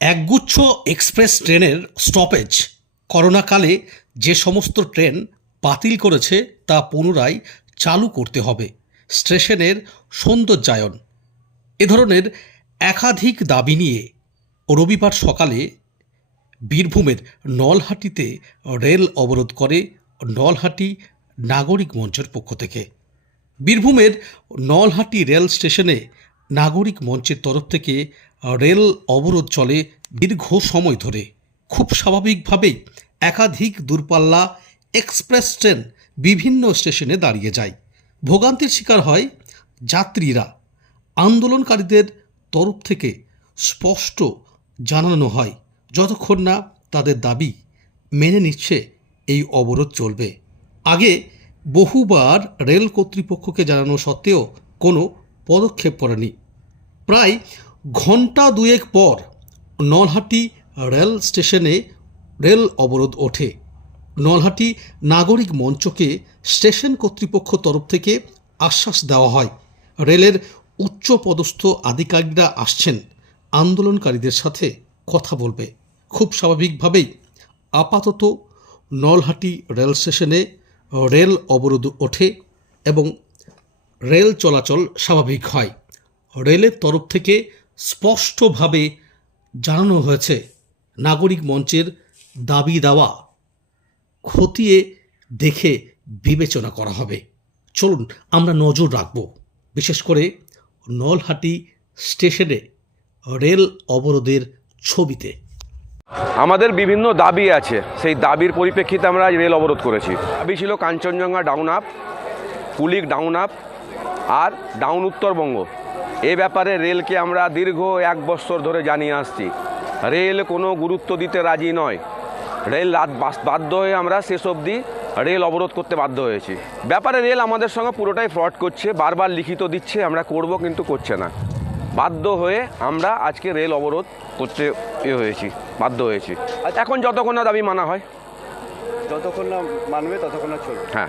একগুচ্ছ এক্সপ্রেস ট্রেনের স্টপেজ করোনাকালে যে সমস্ত ট্রেন বাতিল করেছে তা পুনরায় চালু করতে হবে। স্টেশনের সৌন্দর্যায়ন। এ ধরনের একাধিক দাবি নিয়ে রবিবার সকালে বীরভূমের নলহাটিতে রেল অবরোধ করে নলহাটি নাগরিক মঞ্চের পক্ষ থেকে। বীরভূমের নলহাটি রেল স্টেশনে নাগরিক মঞ্চের তরফ থেকে রেল অবরোধ চলে দীর্ঘ সময় ধরে। খুব স্বাভাবিকভাবেই একাধিক দূরপাল্লা, এক্সপ্রেস ট্রেন বিভিন্ন স্টেশনে দাঁড়িয়ে যায়। ভোগান্তির শিকার হয় যাত্রীরা। আন্দোলনকারীদের তরফ থেকে স্পষ্ট জানানো হয়, যতক্ষণ না তাদের দাবি মেনে নিচ্ছে এই অবরোধ চলবে। আগে বহুবার রেল কর্তৃপক্ষকে জানানো সত্ত্বেও কোনো পদক্ষেপ করেনি। প্রায় ঘণ্টা দুয়েক পর নলহাটি রেল স্টেশনে রেল অবরোধ ওঠে। নলহাটি নাগরিক মঞ্চকে স্টেশন কর্তৃপক্ষ তরফ থেকে আশ্বাস দেওয়া হয়। রেলের উচ্চপদস্থ আধিকারিকরা আসছেন। আন্দোলনকারীদের সাথে কথা বলবে। খুব স্বাভাবিকভাবেই আপাতত নলহাটি রেল স্টেশনে রেল অবরোধ ওঠে এবং রেল চলাচল স্বাভাবিক হয়। রেলের তরফ থেকে স্পষ্টভাবে জানানো হয়েছে, নাগরিক মঞ্চের দাবি দেওয়া খতিয়ে দেখে বিবেচনা করা হবে। চলুন, আমরা নজর রাখব। বিশেষ করে নলহাটি স্টেশনে রেল অবরোধের ছবিতে। আমাদের বিভিন্ন দাবি আছে। সেই দাবির পরিপ্রেক্ষিতে আমরা রেল অবরোধ করেছি। দাবি ছিল Kanchenjunga down up Kulik down up আর ডাউন উত্তরবঙ্গ। এ ব্যাপারে রেলকে আমরা দীর্ঘ এক বছর ধরে জানিয়ে আসছি। রেল কোনো গুরুত্ব দিতে রাজি নয়। রেল বাধ্য হয়ে আমরা শেষ অবধি রেল অবরোধ করতে বাধ্য হয়েছি। ব্যাপারে রেল আমাদের সঙ্গে পুরোটাই ফ্রড করছে বারবার লিখিত দিচ্ছে আমরা করব কিন্তু করছে না। বাধ্য হয়ে আমরা আজকে রেল অবরোধ করতে এ হয়েছি বাধ্য হয়েছি। এখন যতক্ষণ না দাবি মানা হয়। যতক্ষণ না মানবে ততক্ষণ না চলবে। হ্যাঁ।